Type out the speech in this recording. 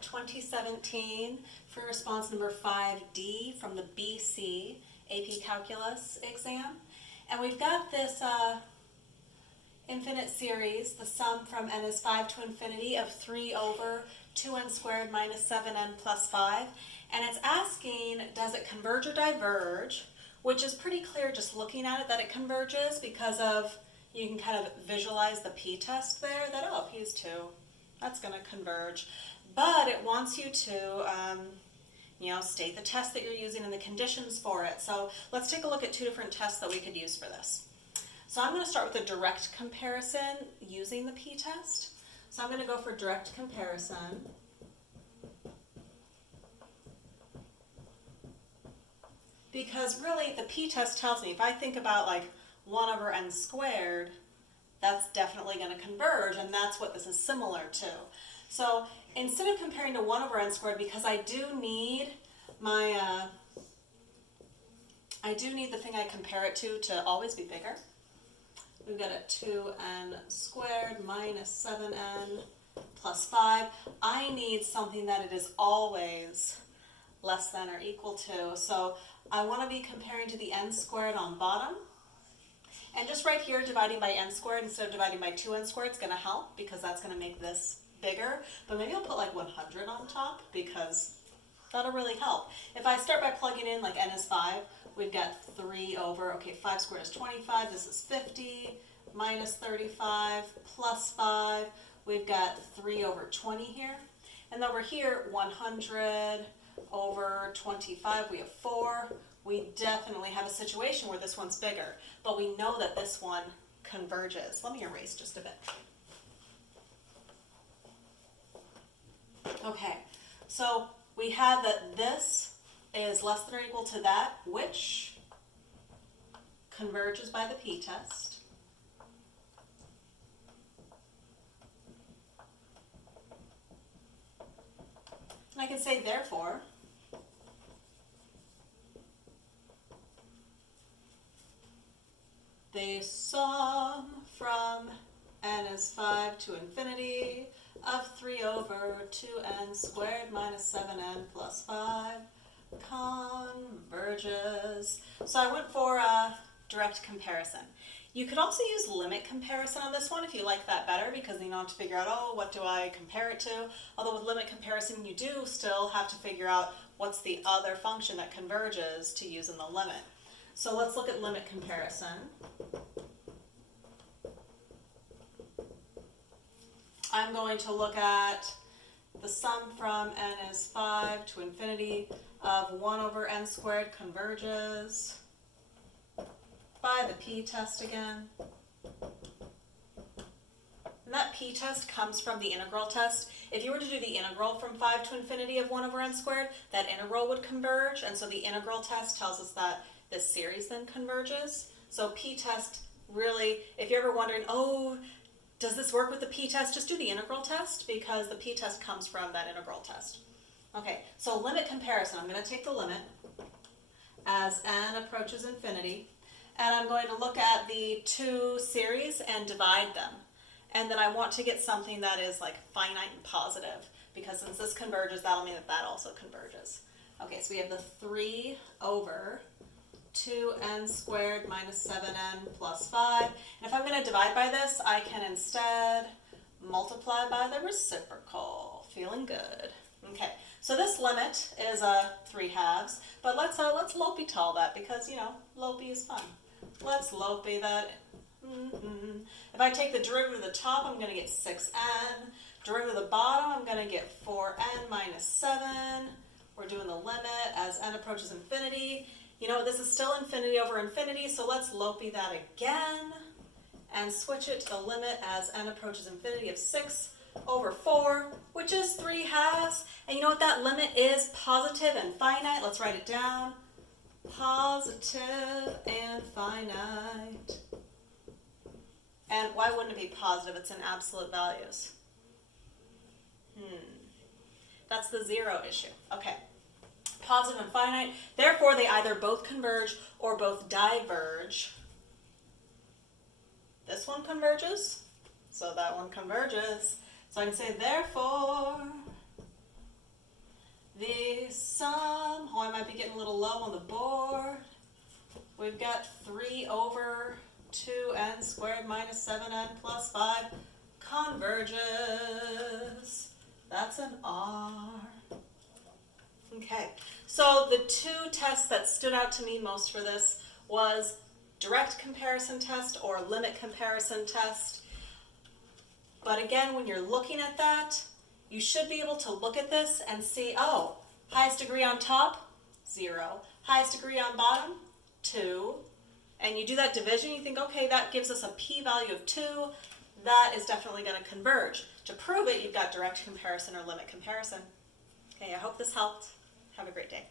2017 for response number 5D from the BC AP Calculus exam. And we've got this infinite series, the sum from n is 5 to infinity of 3 over 2n squared minus 7n plus 5. And it's asking, does it converge or diverge? Which is pretty clear just looking at it that it converges because of, you can kind of visualize the p-test there, that, oh, p's 2, that's going to converge. But it wants you to, state the test that you're using and the conditions for it. So let's take a look at two different tests that we could use for this. So I'm going to start with a direct comparison using the p-test. So I'm going to go for direct comparison. Because really the p-test tells me, if I think about like 1 over n squared, that's definitely going to converge, and that's what this is similar to. So instead of comparing to 1 over n squared, because I do need my, the thing I compare it to always be bigger. We've got a 2n squared minus 7n plus 5. I need something that it is always less than or equal to. So I want to be comparing to the n squared on bottom. And just right here, dividing by n squared instead of dividing by 2n squared is going to help because that's going to make this bigger. But maybe I'll put like 100 on top because that'll really help. If I start by plugging in like n is 5, we've got 3 over, 5 squared is 25, this is 50, minus 35, plus 5, we've got 3 over 20 here. And over here, 100 over 25, we have 4. We definitely have a situation where this one's bigger, but we know that this one converges. Let me erase just a bit. Okay, so we have that this is less than or equal to that, which converges by the p-test. And I can say, therefore, the sum from n is 5 to infinity of 3 over 2n squared minus 7n plus 5 converges. So I went for a direct comparison. You could also use limit comparison on this one if you like that better, because you don't have to figure out, oh, what do I compare it to? Although with limit comparison, you do still have to figure out what's the other function that converges to use in the limit. So let's look at limit comparison. I'm going to look at the sum from n is 5 to infinity of 1 over n squared converges by the p-test again. And that p-test comes from the integral test. If you were to do the integral from 5 to infinity of 1 over n squared, that integral would converge, and so the integral test tells us that this series then converges. So p-test really, if you're ever wondering, oh, does this work with the p-test? Just do the integral test because the p-test comes from that integral test. Okay, so limit comparison. I'm going to take the limit as n approaches infinity, and I'm going to look at the two series and divide them. And then I want to get something that is like finite and positive, because since this converges, that'll mean that that also converges. Okay, so we have the 3 over 2n squared minus 7n plus 5. And if I'm going to divide by this, I can instead multiply by the reciprocal. Feeling good. Okay, so this limit is 3/2, but let's L'Hopital that because, L'Hopi is fun. Let's L'Hopi that. If I take the derivative of the top, I'm going to get 6n. Derivative of the bottom, I'm going to get 4n minus 7. We're doing the limit as n approaches infinity. This is still infinity over infinity, so let's L'Hopi that again and switch it to the limit as n approaches infinity of 6 over 4, which is 3/2. And you know what that limit is? Positive and finite. Let's write it down. Positive and finite. And why wouldn't it be positive? It's in absolute values. That's the 0 issue. Okay. Positive and finite. Therefore, they either both converge or both diverge. This one converges, so that one converges. So I can say, therefore, the sum, I might be getting a little low on the board. We've got 3 over 2n squared minus 7n plus 5 converges. That's an R. Okay, so the 2 tests that stood out to me most for this was direct comparison test or limit comparison test. But again, when you're looking at that, you should be able to look at this and see, oh, highest degree on top, 0. Highest degree on bottom, 2. And you do that division, you think, okay, that gives us a p-value of 2. That is definitely going to converge. To prove it, you've got direct comparison or limit comparison. Okay, I hope this helped. Have a great day.